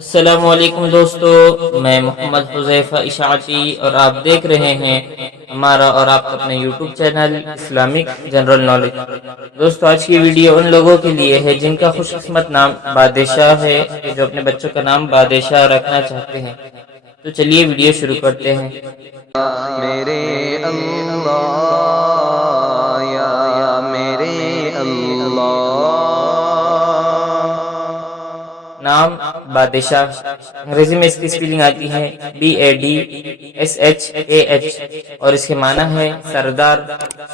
السلام علیکم دوستو، میں محمد حذیفہ اشاعتی اور آپ دیکھ رہے ہیں ہمارا اور آپ کا اپنے YouTube channel Islamic general knowledge. دوستو، آج کی ویڈیو ان لوگوں کے لیے ہے جن کا خوش قسمت نام بادشاہ ہے، جو اپنے بچوں کا نام بادشاہ رکھنا چاہتے ہیں۔ تو چلیے ویڈیو شروع کرتے ہیں۔ میرے اللہ یا میرے اللہ۔ نام بادشاہ، انگریزی میں اس کی سپیلنگ آتی ہے BADSHAH اور اس کے معنی ہے سردار،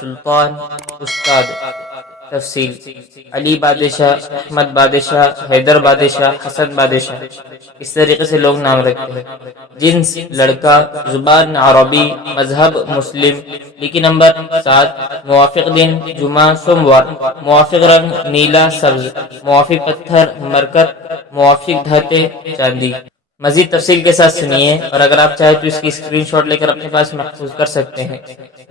سلطان، استاد۔ تفصیل: علی بادشاہ، احمد بادشاہ، حیدر بادشاہ، حسن بادشاہ، اس طریقے سے لوگ نام رکھتے ہیں۔ جنس لڑکا، زبان عربی، مذہب مسلم، لکی نمبر 7، موافق دن جمعہ سوموار، موافق رنگ نیلا سبز، موافق پتھر مرکت، موافق دھاتیں چاندی۔ مزید تفصیل کے ساتھ سنیے، اور اگر آپ چاہیں تو اس کی اسکرین شاٹ لے کر اپنے پاس محفوظ کر سکتے ہیں۔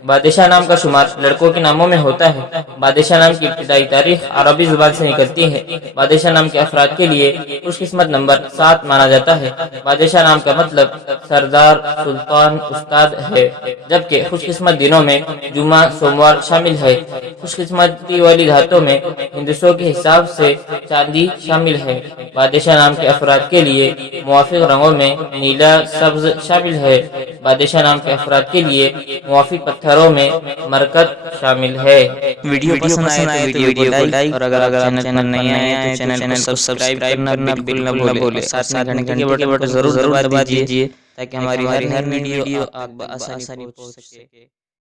بادشاہ نام کا شمار لڑکوں کے ناموں میں ہوتا ہے۔ بادشاہ نام کی ابتدائی تاریخ عربی زبان سے نکلتی ہے۔ بادشاہ نام کے افراد کے لیے خوش قسمت نمبر 7 مانا جاتا ہے۔ بادشاہ نام کا مطلب سردار، سلطان، استاد ہے، جبکہ خوش قسمت دنوں میں جمعہ، سوموار شامل ہے۔ خوش قسمتی والی دھاتوں میں ہندسوں کے حساب سے چاندی شامل ہے۔ بادشاہ نام کے افراد کے لیے موافق رنگوں میں نیلا سبز شامل ہے۔ بادشاہ نام کے افراد کے لیے موافق پتھروں میں مرکت شامل ہے۔ ویڈیو پسند آئے تو ویڈیو کو لائک، اور اگر آپ چینل پر نئے آئے تو چینل کو سبسکرائب کرنا بالکل نہ بھولے، ساتھ میں گھنٹی کے بٹن کو ضرور دبا دیجیے تاکہ ہماری ہر ویڈیو آپ تک بآسانی پہنچ سکے۔